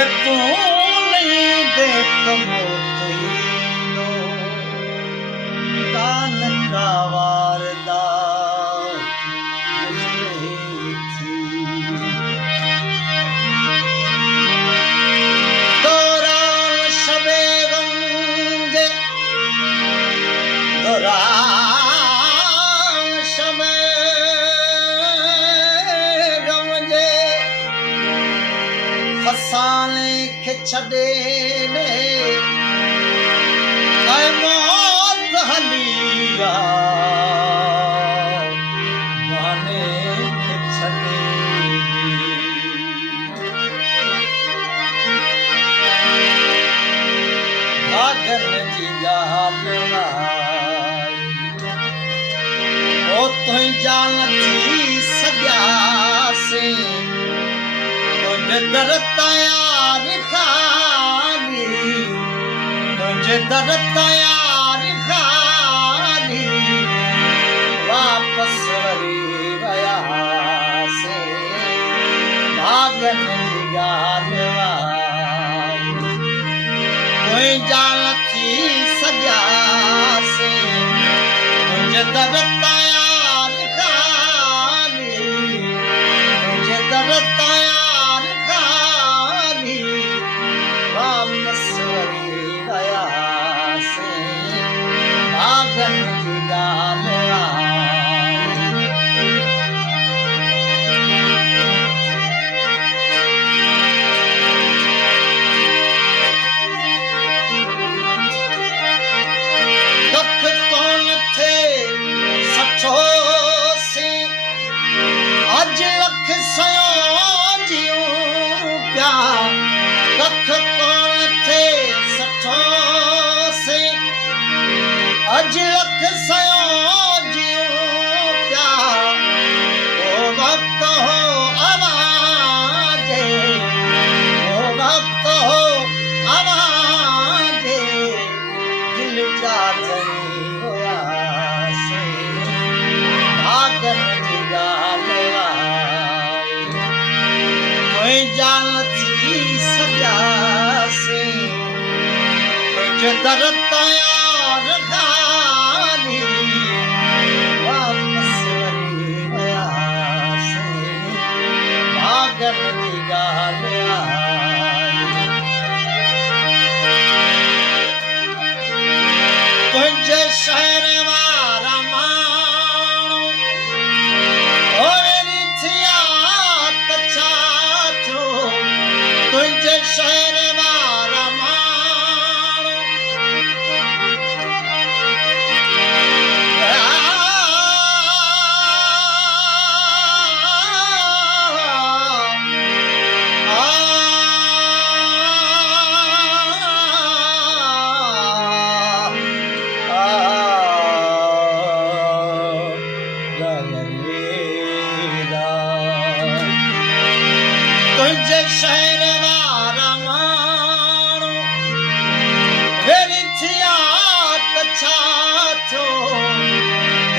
जे तू नहीं दे तो दो कान का वारदा फसाने के छड़े ने मौत हलिया गाने के छड़े भागन जी गाल ओ तो जानती सजा से तुझे दर तैयार खानी तुझे दर तैयार खानी वापस वरी वया से भागन गालवा कोई जानती सजा से तुझे दर तैयार खानी तुझे दर तैयार अज लख सयो जियूं प्या कख कौन थे सठो से अज लख सयो जियूं प्या ओ वक्त हो आवाज़े ओ वक्त हो आवाज़े दिल जाती होया से भागन जी गालवा जानती सजा से तुझे दर तैयार खानी वापस वरी वया से भागन जी गालवा तुझे शहर वारा मानो ओरी थिया तछा तुझे शहर वारा मानो तुझे शहर वारा मानो वेरी थिया तछा थो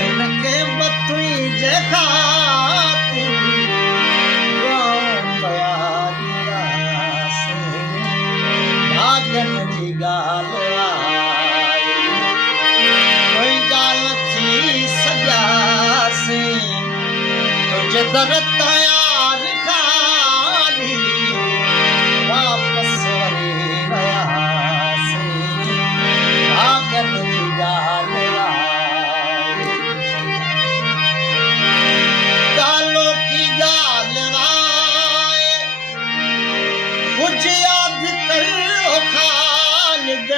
इनके बतुई जे खाती पया से भागन जी गालवा कोई गाल थी सजा से तुझे दर तैयार खानी वापस वरी वया से भागन जी गालवा गालो की गालवा कुछ याद कर ओ खालिद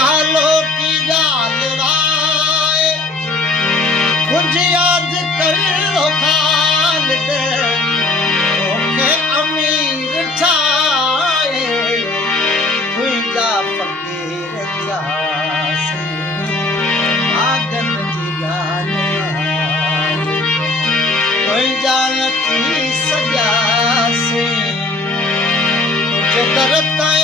गालो की गालवा कुछ याद कर ओ खालिद ओके अमीर ठाए तुझा फकीर से भागन जी गालवा कोई जानती सजा से तुझे दर तैयार